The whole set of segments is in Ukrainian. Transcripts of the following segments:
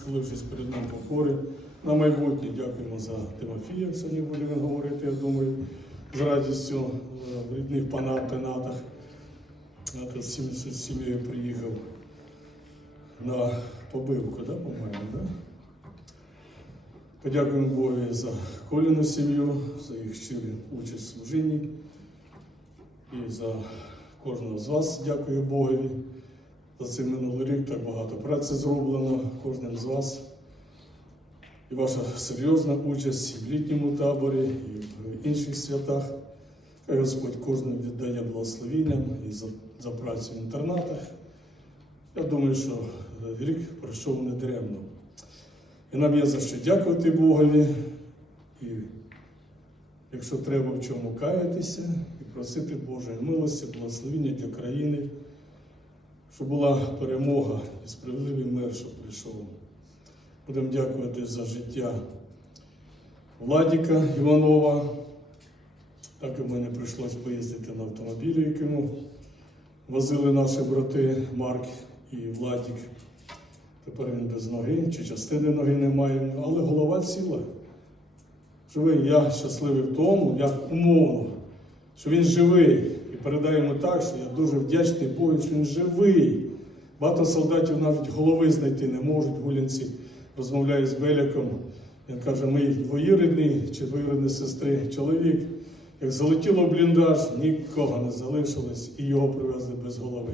схилившись перед ним покори. На майбутнє дякуємо за Тимофія, сьогодні будемо говорити, я думаю, з радістю е, в рідних пана- пенатах. З сім'єю приїхав на побивку, да, по-моєму, да? Подякуємо Богові за Коліну сім'ю, за їх щиру участь в служінні. І за кожного з вас дякую Богові. За цей минулий рік так багато праці зроблено кожним з вас. І ваша серйозна участь і в літньому таборі, і в інших святах. Хай Господь кожним віддає благословінням і за, за працю в інтернатах. Я думаю, що рік пройшов недаремно. І нам є за що дякувати Богові. І якщо треба в чому каятися і просити Божої милості, благословіння для країни, щоб була перемога і справедливий мир, що прийшов. Будемо дякувати за життя Владіка Іванова. Так і мені прийшлось поїздити на автомобілі, якому возили наші брати Марк і Владік. Тепер він без ноги, чи частини ноги немає, але голова ціла. Живий, я щасливий в тому, як умовно, що він живий. Передаємо так, що я дуже вдячний Богу, що він живий. Багато солдатів навіть голови знайти не можуть. Гулянці розмовляють з Беляком. Він каже, мій двоюрідний чи двоюрідної сестри чоловік, як залетіло в бліндаж, нікого не залишилось і його привезли без голови.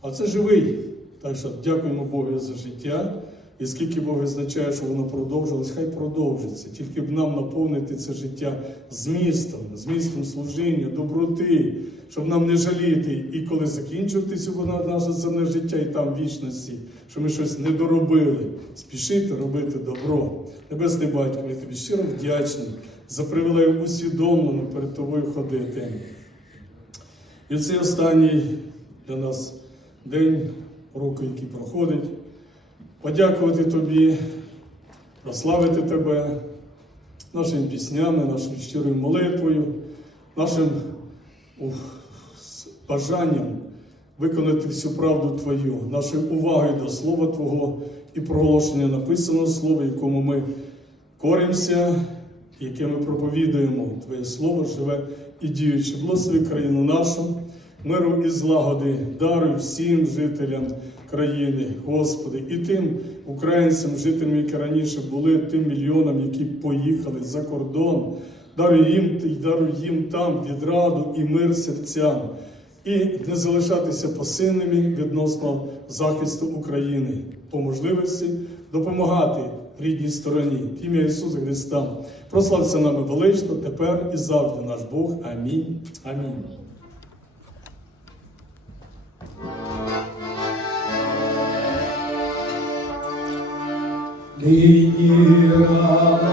А це живий. Так що дякуємо Богу за життя. І скільки Бог визначає, що воно продовжилось, хай продовжиться. Тільки б нам наповнити це життя змістом, змістом служіння, доброти, щоб нам не жаліти. І коли закінчуватися наше земне життя і там вічності, що ми щось не доробили, спішити робити добро. Небесний батько, ми тобі щиро вдячні за привілей усвідомлено перед тобою ходити. І цей останній для нас день року, який проходить, подякувати тобі, прославити тебе нашими піснями, нашою щирою молитвою, нашим ух, бажанням виконати всю правду Твою, нашою увагою до Слова Твого і проголошення написаного Слова, якому ми коримося, яке ми проповідуємо. Твоє Слово живе і діюче. Благослови країну нашу, миру і злагоди, даруй всім жителям країни, Господи, і тим українцям, жителям, які раніше були, тим мільйонам, які поїхали за кордон. Даруй їм, даруй їм там відраду і мир серцям. І не залишатися пасивними відносно захисту України, по можливості допомагати рідній стороні. В ім'я Ісуса Христа. Прослався нами велично, тепер і завжди наш Бог. Амінь. Амінь. Dinirana.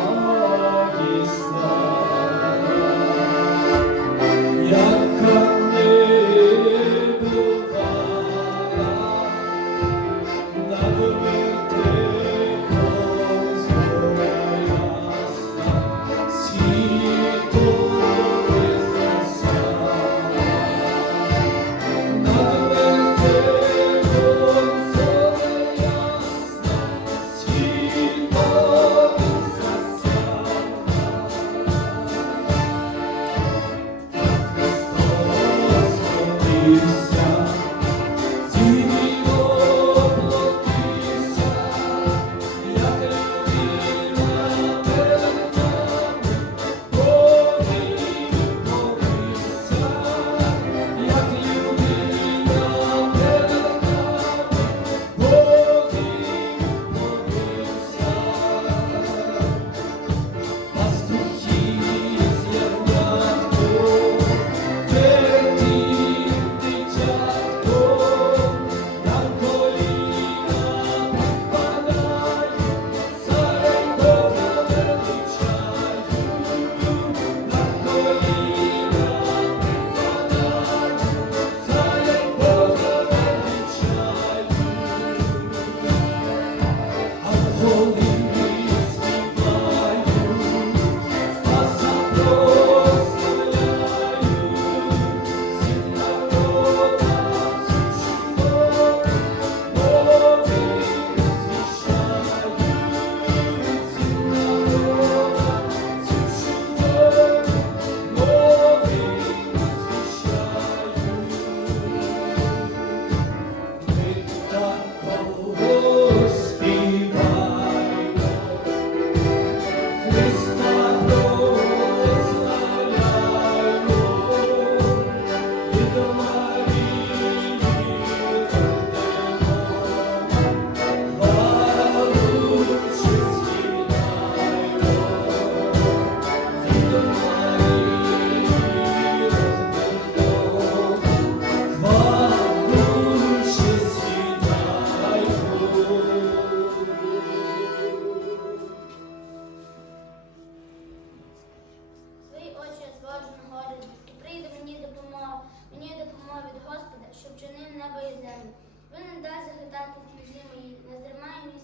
небо і землю. Він не дасть захитати слізі мої, не здримає мій.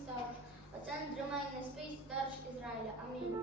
Оце не дримає не спить старш Ізраїля. Амінь.